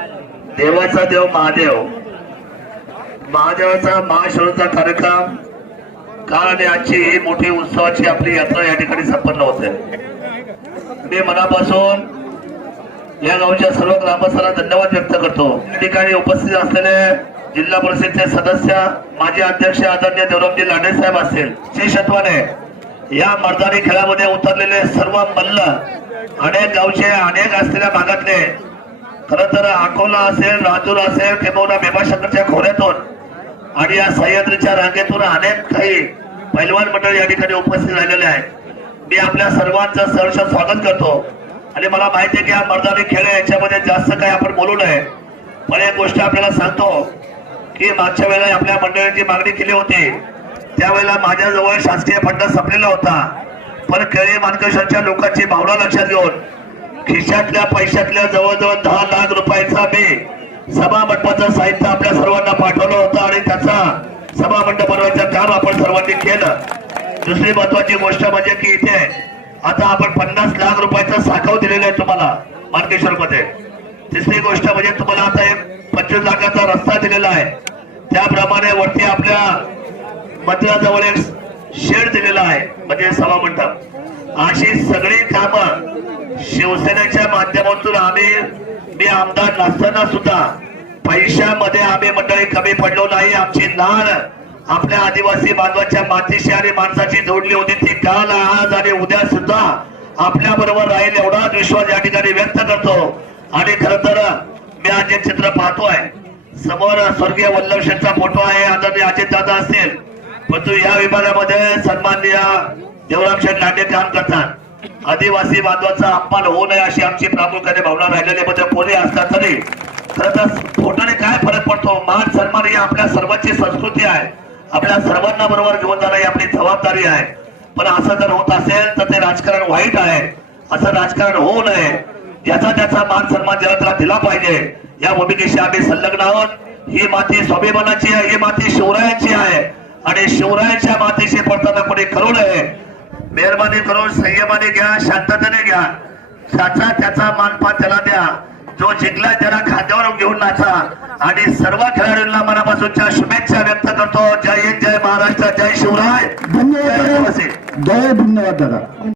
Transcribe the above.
देवाचा देव महादेव. महादेवाचा महाशिवचा कार्यक्रम. काल आणि आजची ही मोठी उत्सवाची आपली यात्रा या ठिकाणी संपन्न होते. मी मनापासून या गावच्या सर्व ग्रामस्थांना धन्यवाद व्यक्त करतो. या ठिकाणी उपस्थित असलेले जिल्हा परिषदचे सदस्य माजी अध्यक्ष आदरणीय देवरामजी लांडे साहेब असतील श्री विशेषत्वाने या मर्दानी खेळामध्ये उतरलेले सर्व मल्ल अनेक गावचे अनेक असलेल्या भागातले खर तर अकोला असेल राजूर असेल किंवा भीमाशंकरच्या खोऱ्यातून आणि या सह्याद्रीच्या रांगेतून अनेक काही पैलवान मंडळ या ठिकाणी उपस्थित राहिलेले आहेत. मी आपल्या सर्वांचं सहर्ष स्वागत करतो. आणि मला माहिती आहे की हा मर्दानी खेळ याच्यामध्ये जास्त काही आपण बोलू नये. पण एक गोष्ट आपल्याला सांगतो की मागच्या वेळेला आपल्या मंडळींची मागणी केली होती त्यावेळेला माझ्याजवळ शासकीय फंड संपलेला होता. पण केळी मानकेश्वरच्या लोकांची भावना लक्षात घेऊन खिशातल्या पैशातल्या जवळजवळ दहा लाख रुपयाचा मी सभा मंडपाचं साहित्य आपल्या सर्वांना पाठवलं होतं आणि त्याचा सभा मंडप बनवायचं काम आपण सर्वांनी केलं. दुसरी महत्वाची गोष्ट म्हणजे की इथे आता आपण पन्नास लाख रुपयाचा साखव दिलेला आहे तुम्हाला मार्केश्वर मध्ये तिसरी गोष्ट म्हणजे तुम्हाला आता एक पंचवीस लाखाचा रस्ता दिलेला आहे. त्याप्रमाणे वरती आपल्या मंदिराजवळ एक शेड दिलेला आहे म्हणजे सभा मंडप अशी सगळी कामं शिवसेनेच्या माध्यमातून आम्ही मी आमदार नसताना सुद्धा पैशामध्ये आम्ही मंडळी कमी पडलो नाही. आमची नाळ आपल्या आदिवासी बांधवाच्या मातीशी आणि माणसाची जोडली होती. ती काल आज आणि उद्या सुद्धा आपल्या बरोबर राहील एवढाच विश्वास या ठिकाणी व्यक्त करतो. आणि खर तर मी आज जे चित्र पाहतोय. समोर स्वर्गीय वल्लभ शेठचा फोटो आहे. आदरणीय अजित दादा असतील. परंतु या विभागामध्ये सन्माननीय देवराम शेठ लांडे काम करतात. आदिवासी बांधवांचा अपमान होऊ नये अशी आमची प्रामुख्याने भावना राहिलेली म्हणजे कोणी असतात तरी खरं तर काय फरक पडतो? मान सन्मान ही आपल्या सर्वांची संस्कृती आहे. आपल्या सर्वांना बरोबर घेऊन जाणं ही आपली जबाबदारी आहे. पण असं जर होत असेल तर ते राजकारण वाईट आहे. असं राजकारण होऊ नये. याचा त्याचा मान सन्मान जनतेला दिला पाहिजे. या भूमिकेशी आम्ही संलग्न आहोत. ही माती स्वाभिमानाची आहे ही माती शिवरायांची आहे. आणि शिवरायांच्या मातीशी पडताना कोणी करू नये. मेहरबानी करून संयमाने घ्या शांततेने घ्या. त्याचा त्याचा मानपान त्याला द्या. जो जिंकला त्याला खांद्यावर घेऊन नाचा. आणि सर्व खेळाडूंना मनापासूनच्या शुभेच्छा व्यक्त करतो. जय हिंद जय महाराष्ट्र जय शिवराय. धन्यवाद जय धन्यवाद दादा.